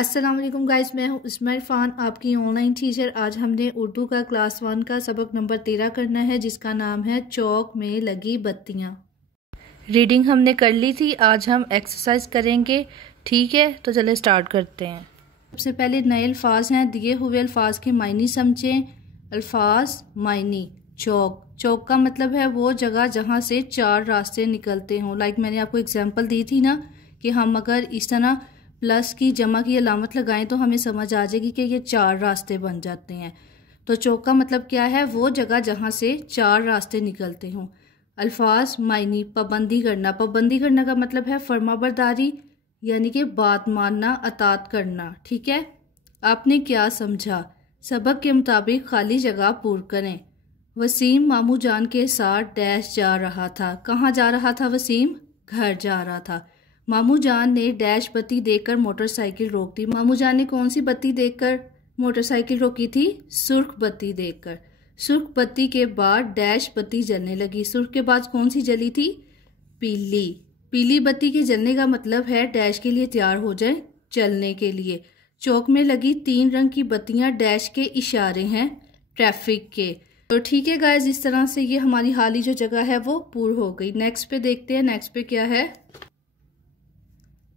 अस्सलाम वालेकुम गाइस, मैं हूं उस्मा इरफान, आपकी ऑनलाइन टीचर। आज हमने उर्दू का क्लास 1 का सबक नंबर 13 करना है, जिसका नाम है चौक में लगी बत्तियां। रीडिंग हमने कर ली थी, आज हम एक्सरसाइज करेंगे। ठीक है, तो चले स्टार्ट करते हैं। सबसे पहले नए अल्फाज हैं, दिए हुए अल्फाज के मायने समझें। अल्फाज मायने। चौक, चौक का मतलब है वो जगह जहाँ से 4 रास्ते निकलते हों। लाइक मैंने आपको एग्जांपल दी थी ना कि हम अगर इस तरह प्लस की जमा की अलामत लगाएं तो हमें समझ आ जाएगी कि ये 4 रास्ते बन जाते हैं। तो चौक का मतलब क्या है? वो जगह जहाँ से 4 रास्ते निकलते हों। अल्फाज मायने। पाबंदी करना, पाबंदी करना का मतलब है फरमाबरदारी, यानी कि बात मानना, अतात करना। ठीक है, आपने क्या समझा? सबक के मुताबिक खाली जगह पूर्ण करें। वसीम मामू जान के साथ डैश जा रहा था। कहाँ जा रहा था वसीम? घर जा रहा था। मामू जान ने डैश बत्ती देखकर मोटरसाइकिल रोक दी। मामू जान ने कौन सी बत्ती देखकर मोटरसाइकिल रोकी थी? सुर्ख बत्ती देखकर। सुर्ख बत्ती के बाद डैश बत्ती जलने लगी। सुर्ख के बाद कौन सी जली थी? पीली। पीली बत्ती के जलने का मतलब है डैश के लिए तैयार हो जाए चलने के लिए। चौक में लगी 3 रंग की बत्तियां डैश के इशारे हैं, ट्रैफिक के। तो ठीक है गाइस, इस तरह से ये हमारी हाली जो जगह है वो पूर्ण हो गई। नेक्स्ट पे देखते हैं। नेक्स्ट पे क्या है?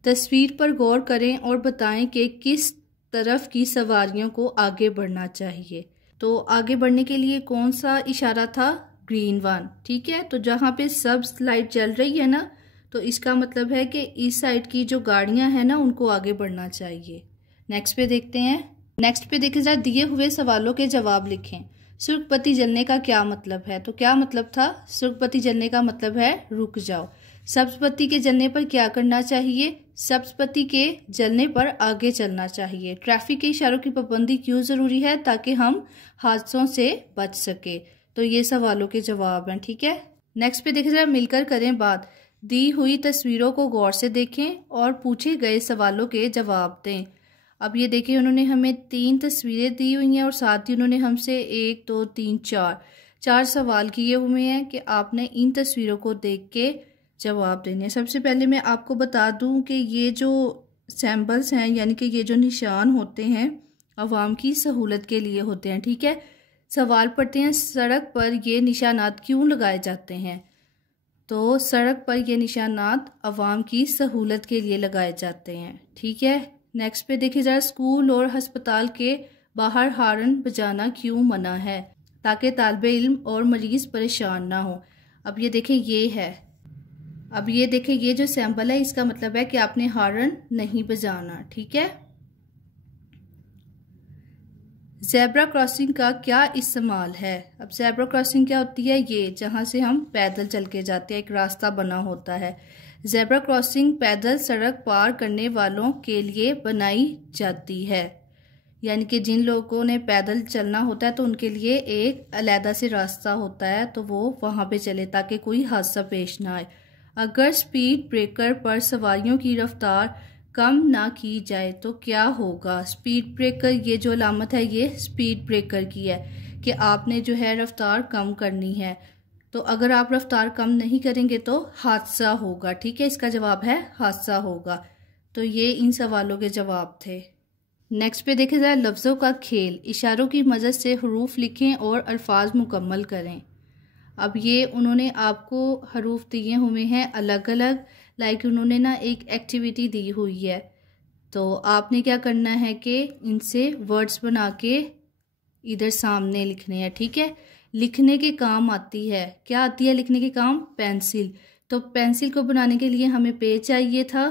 तस्वीर पर गौर करें और बताएं कि किस तरफ की सवारियों को आगे बढ़ना चाहिए। तो आगे बढ़ने के लिए कौन सा इशारा था? Green one. ठीक है, तो जहाँ पे सब्ज लाइट जल रही है ना, तो इसका मतलब है कि इस साइड की जो गाड़ियां हैं ना उनको आगे बढ़ना चाहिए। नेक्स्ट पे देखते हैं। नेक्स्ट पे देखे जाए, दिए हुए सवालों के जवाब लिखें। सुर्ख बत्ती जलने का क्या मतलब है? तो क्या मतलब था? सुर्ख बत्ती जलने का मतलब है रुक जाओ। सब्ज बत्ती के जलने पर क्या करना चाहिए? सब्ज बत्ती के जलने पर आगे चलना चाहिए। ट्रैफिक के इशारों की पाबंदी क्यों जरूरी है? ताकि हम हादसों से बच सके। तो ये सवालों के जवाब हैं। ठीक है, नेक्स्ट पे देखें जरा, मिलकर करें बात। दी हुई तस्वीरों को गौर से देखें और पूछे गए सवालों के जवाब दें। अब ये देखिए, उन्होंने हमें 3 तस्वीरें दी हुई हैं और साथ ही उन्होंने हमसे 1 2 3 4 सवाल किए हुए हैं कि आपने इन तस्वीरों को देख के जवाब देने। सबसे पहले मैं आपको बता दूं कि ये जो सैम्पल्स हैं, यानी कि ये जो निशान होते हैं, आवाम की सहूलत के लिए होते हैं। ठीक है, सवाल पढ़ते हैं, सड़क पर ये निशानात क्यों लगाए जाते हैं? तो सड़क पर ये निशानात आवाम की सहूलत के लिए लगाए जाते हैं। ठीक है, नेक्स्ट पे देखिए जरा, स्कूल और अस्पताल के बाहर हॉर्न बजाना क्यों मना है? ताकि तालिबे इल्म और मरीज परेशान ना हो। अब ये देखें, ये है। अब ये देखें, ये जो सैंपल है इसका मतलब है कि आपने हॉर्न नहीं बजाना। ठीक है, ज़ेब्रा क्रॉसिंग का क्या इस्तेमाल है? अब ज़ेब्रा क्रॉसिंग क्या होती है? ये जहाँ से हम पैदल चल के जाते हैं, एक रास्ता बना होता है। ज़ेब्रा क्रॉसिंग पैदल सड़क पार करने वालों के लिए बनाई जाती है, यानी कि जिन लोगों ने पैदल चलना होता है तो उनके लिए एक अलग से रास्ता होता है, तो वो वहाँ पे चले ताकि कोई हादसा पेश ना आए। अगर स्पीड ब्रेकर पर सवारियों की रफ्तार कम ना की जाए तो क्या होगा? स्पीड ब्रेकर, ये जो अलामत है ये स्पीड ब्रेकर की है कि आपने जो है रफ्तार कम करनी है। तो अगर आप रफ्तार कम नहीं करेंगे तो हादसा होगा। ठीक है, इसका जवाब है हादसा होगा। तो ये इन सवालों के जवाब थे। नेक्स्ट पे देखे जाए, लफ्ज़ों का खेल। इशारों की मदद से हरूफ लिखें और अल्फाज मुकम्मल करें। अब ये उन्होंने आपको हरूफ दिए हुए हैं अलग अलग, लाइक उन्होंने ना एक एक्टिविटी दी हुई है। तो आपने क्या करना है कि इनसे वर्ड्स बना के इधर सामने लिखने हैं। ठीक है, लिखने के काम आती है, क्या आती है लिखने के काम? पेंसिल। तो पेंसिल को बनाने के लिए हमें पे चाहिए था,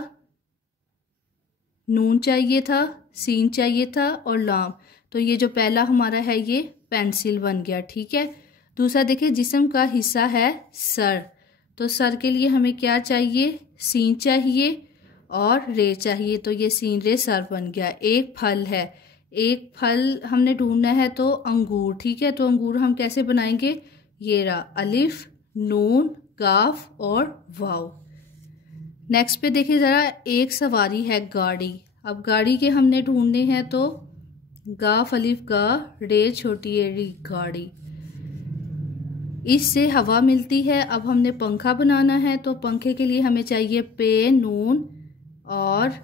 नून चाहिए था, सीन चाहिए था और लाम। तो ये जो पहला हमारा है ये पेंसिल बन गया। ठीक है, दूसरा देखिए, जिस्म का हिस्सा है सर। तो सर के लिए हमें क्या चाहिए? सीन चाहिए और रे चाहिए। तो ये सीन रे सर बन गया। एक फल है, एक फल हमने ढूंढना है तो अंगूर। ठीक है, तो अंगूर हम कैसे बनाएंगे? ये रहा, अलिफ, नून, काफ और वाव। नेक्स्ट पे देखिए जरा, एक सवारी है गाड़ी। अब गाड़ी के हमने ढूंढने हैं तो गाफ अलिफ गा, रे छोटी री, गाड़ी। इससे हवा मिलती है। अब हमने पंखा बनाना है तो पंखे के लिए हमें चाहिए पे, नून और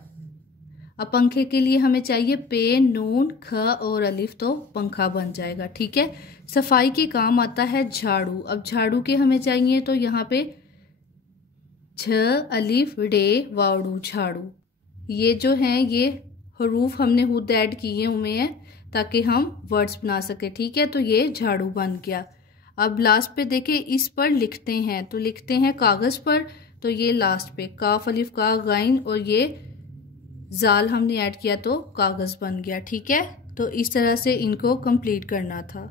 अब पंखे के लिए हमें चाहिए पे, नून, ख और अलिफ, तो पंखा बन जाएगा। ठीक है। सफाई के काम आता है झाड़ू। अब झाड़ू के हमें चाहिए तो यहाँ पे झ, अलिफ, रे, वाड़ू, झाड़ू। ये जो हैं ये हरूफ हमने खुद ऐड किए हुए हैं ताकि हम वर्ड्स बना सके। ठीक है। तो ये झाड़ू बन गया। अब लास्ट पे देखें, इस पर लिखते हैं तो लिखते हैं कागज़ पर, तो ये लास्ट पे काफ, अलिफ, का, गाइन और ये जाल हमने ऐड किया तो कागज़ बन गया। ठीक है। तो इस तरह से इनको कंप्लीट करना था।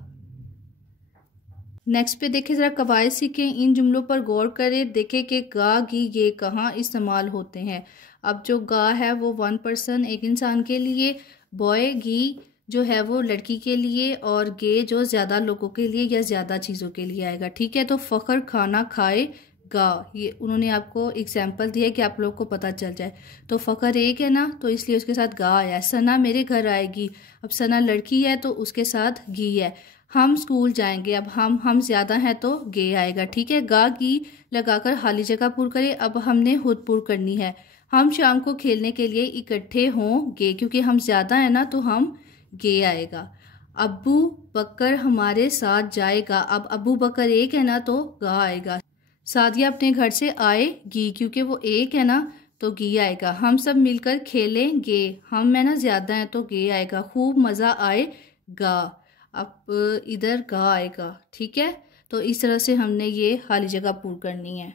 नेक्स्ट पे देखें, ज़रा कवायद सीखें, इन जुमलों पर गौर करें, देखें कि गा, गी ये कहाँ इस्तेमाल होते हैं। अब जो गा है वो 1 पर्सन, एक इंसान के लिए, बॉय, गी जो है वो लड़की के लिए, और गे जो ज़्यादा लोगों के लिए या ज़्यादा चीज़ों के लिए आएगा। ठीक है। तो फ़ख्र खाना खाए गा, ये उन्होंने आपको एग्जाम्पल दिया है कि आप लोग को पता चल जाए। तो फ़ख्र एक है ना, तो इसलिए उसके साथ गा आया। सना मेरे घर आएगी, अब सना लड़की है तो उसके साथ गी है। हम स्कूल जाएंगे, अब हम ज़्यादा हैं तो गे आएगा। ठीक है। गा गी लगाकर खाली जगह पुर करें। अब हमने खुद पुर करनी है। हम शाम को खेलने के लिए इकट्ठे होंगे, क्योंकि हम ज़्यादा हैं ना तो हम गे आएगा। अब्बू बकर हमारे साथ जाएगा, अब अब्बू बकर एक है ना तो गा आएगा। सादिया अपने घर से आएगी, क्योंकि वो एक है ना तो गी आएगा। हम सब मिलकर खेलेंगे, हम है ना ज़्यादा हैं तो गे आएगा। खूब मज़ा आएगा, अब इधर गा आएगा। ठीक है। तो इस तरह से हमने ये खाली जगह पूरी करनी है।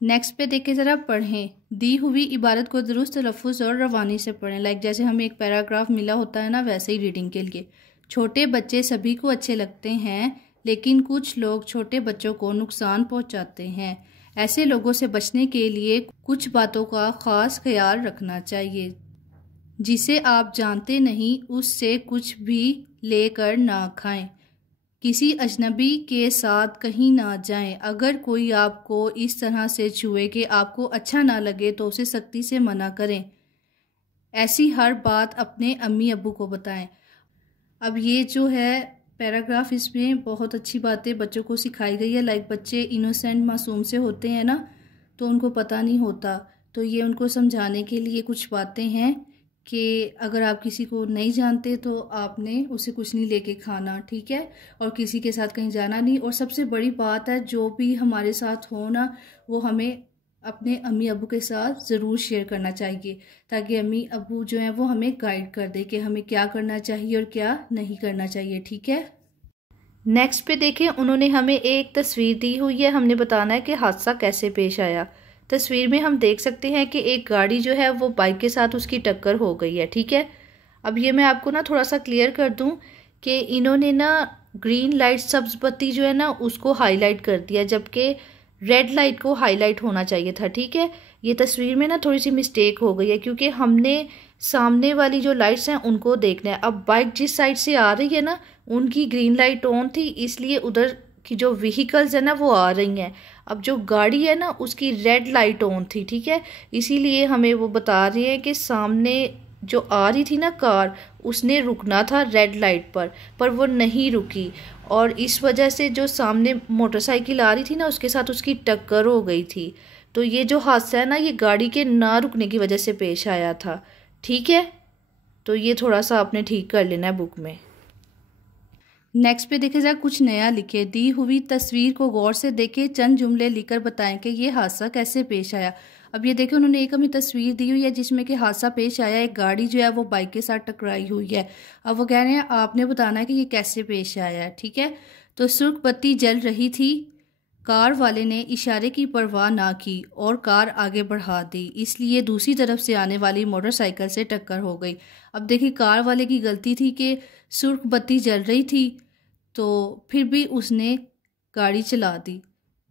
नेक्स्ट पे देखें, ज़रा पढ़ें। दी हुई इबारत को दुरुस्त तलफ़्फ़ुज़ और रवानी से पढ़ें। लाइक जैसे हमें एक पैराग्राफ मिला होता है ना, वैसे ही रीडिंग के लिए। छोटे बच्चे सभी को अच्छे लगते हैं, लेकिन कुछ लोग छोटे बच्चों को नुकसान पहुंचाते हैं। ऐसे लोगों से बचने के लिए कुछ बातों का ख़ास ख्याल रखना चाहिए। जिसे आप जानते नहीं उससे कुछ भी लेकर ना खाएं। किसी अजनबी के साथ कहीं ना जाएं। अगर कोई आपको इस तरह से छुए कि आपको अच्छा ना लगे तो उसे सख्ती से मना करें। ऐसी हर बात अपने अम्मी अब्बू को बताएं। अब ये जो है पैराग्राफ, इसमें बहुत अच्छी बातें बच्चों को सिखाई गई है। लाइक बच्चे इनोसेंट मासूम से होते हैं ना, तो उनको पता नहीं होता, तो ये उनको समझाने के लिए कुछ बातें हैं कि अगर आप किसी को नहीं जानते तो आपने उसे कुछ नहीं लेके खाना। ठीक है। और किसी के साथ कहीं जाना नहीं। और सबसे बड़ी बात है, जो भी हमारे साथ हो ना, वो हमें अपने अम्मी अब्बू के साथ ज़रूर शेयर करना चाहिए, ताकि अम्मी अब्बू जो हैं वो हमें गाइड कर दे कि हमें क्या करना चाहिए और क्या नहीं करना चाहिए। ठीक है। नेक्स्ट पे देखें, उन्होंने हमें एक तस्वीर दी हुई है, हमने बताना है कि हादसा कैसे पेश आया। तस्वीर में हम देख सकते हैं कि एक गाड़ी जो है वो बाइक के साथ उसकी टक्कर हो गई है। ठीक है। अब ये मैं आपको ना थोड़ा सा क्लियर कर दूं कि इन्होंने ना ग्रीन लाइट, सब्ज बत्ती जो है ना उसको हाईलाइट कर दिया, जबकि रेड लाइट को हाईलाइट होना चाहिए था। ठीक है। ये तस्वीर में ना थोड़ी सी मिस्टेक हो गई है, क्योंकि हमने सामने वाली जो लाइट्स हैं उनको देखना है। अब बाइक जिस साइड से आ रही है ना, उनकी ग्रीन लाइट ऑन थी, इसलिए उधर की जो व्हीकल्स है ना वो आ रही हैं। अब जो गाड़ी है ना उसकी रेड लाइट ऑन थी। ठीक है। इसीलिए हमें वो बता रहे हैं कि सामने जो आ रही थी ना कार, उसने रुकना था रेड लाइट पर वो नहीं रुकी, और इस वजह से जो सामने मोटरसाइकिल आ रही थी ना उसके साथ उसकी टक्कर हो गई थी। तो ये जो हादसा है ना ये गाड़ी के ना रुकने की वजह से पेश आया था। ठीक है। तो ये थोड़ा सा आपने ठीक कर लेना है बुक में। नेक्स्ट पे देखे जाए, कुछ नया लिखे। दी हुई तस्वीर को गौर से देखे, चंद जुमले लिखकर बताएं कि ये हादसा कैसे पेश आया। अब ये देखें, उन्होंने एक हमें तस्वीर दी हुई है जिसमें कि हादसा पेश आया, एक गाड़ी जो है वो बाइक के साथ टकराई हुई है। अब वो कह रहे हैं आपने बताना है कि ये कैसे पेश आया है। ठीक है। तो सुर्ख बत्ती जल रही थी, कार वाले ने इशारे की परवाह ना की और कार आगे बढ़ा दी, इसलिए दूसरी तरफ से आने वाली मोटरसाइकिल से टक्कर हो गई। अब देखिए, कार वाले की गलती थी कि सुर्ख बत्ती जल रही थी तो फिर भी उसने गाड़ी चला दी।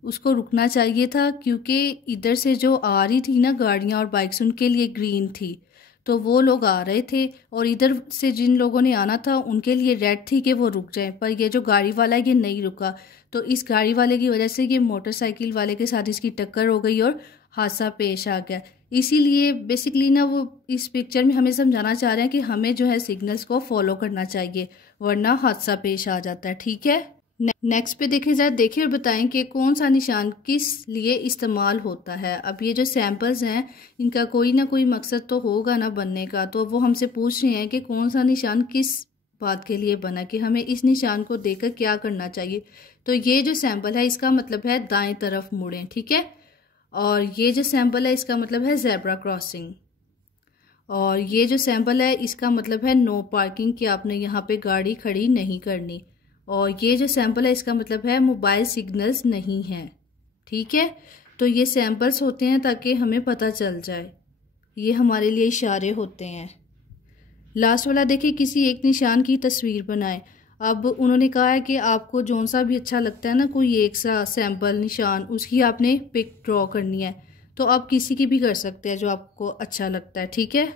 उसको रुकना चाहिए था, क्योंकि इधर से जो आ रही थी ना गाड़ियाँ और बाइक्स, उनके लिए ग्रीन थी, तो वो लोग आ रहे थे, और इधर से जिन लोगों ने आना था उनके लिए रेड थी कि वो रुक जाएं। पर ये जो गाड़ी वाला है ये नहीं रुका, तो इस गाड़ी वाले की वजह से ये मोटरसाइकिल वाले के साथ इसकी टक्कर हो गई और हादसा पेश आ गया। इसीलिए बेसिकली ना वो इस पिक्चर में हमें समझाना चाह रहे हैं कि हमें जो है सिग्नल्स को फॉलो करना चाहिए, वरना हादसा पेश आ जाता है। ठीक है। नेक्स्ट पे देखे जाए, देखिए और बताएं कि कौन सा निशान किस लिए इस्तेमाल होता है। अब ये जो सैंपल्स हैं इनका कोई ना कोई मकसद तो होगा ना बनने का, तो वो हमसे पूछ रहे हैं कि कौन सा निशान किस बात के लिए बना, कि हमें इस निशान को देखकर क्या करना चाहिए। तो ये जो सैंपल है इसका मतलब है दाएं तरफ मुड़ें, ठीक है। और ये जो सैंपल है इसका मतलब है ज़ेब्रा क्रॉसिंग। और ये जो सैंपल है इसका मतलब है नो पार्किंग, कि आपने यहाँ पे गाड़ी खड़ी नहीं करनी। और ये जो सैंपल है इसका मतलब है मोबाइल सिग्नल्स नहीं हैं, ठीक है। तो ये सैंपल्स होते हैं ताकि हमें पता चल जाए, ये हमारे लिए इशारे होते हैं। लास्ट वाला देखिए, किसी एक निशान की तस्वीर बनाएं। अब उन्होंने कहा है कि आपको जौन सा भी अच्छा लगता है ना, कोई एक सा सैंपल निशान, उसकी आपने पिक ड्रॉ करनी है। तो आप किसी की भी कर सकते हैं जो आपको अच्छा लगता है, ठीक है।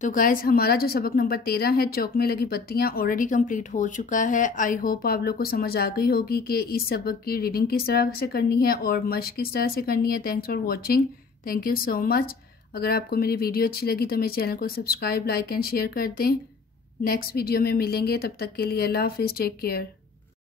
तो गाइज हमारा जो सबक नंबर 13 है, चौक में लगी बत्तियां, ऑलरेडी कंप्लीट हो चुका है। आई होप आप लोग को समझ आ गई होगी कि इस सबक की रीडिंग किस तरह से करनी है और मश्क किस तरह से करनी है। Thanks for watching, thank you so much. अगर आपको मेरी वीडियो अच्छी लगी तो मेरे चैनल को सब्सक्राइब, लाइक एंड शेयर कर दें। नेक्स्ट वीडियो में मिलेंगे, तब तक के लिए अल्लाह हाफिज़, टेक केयर।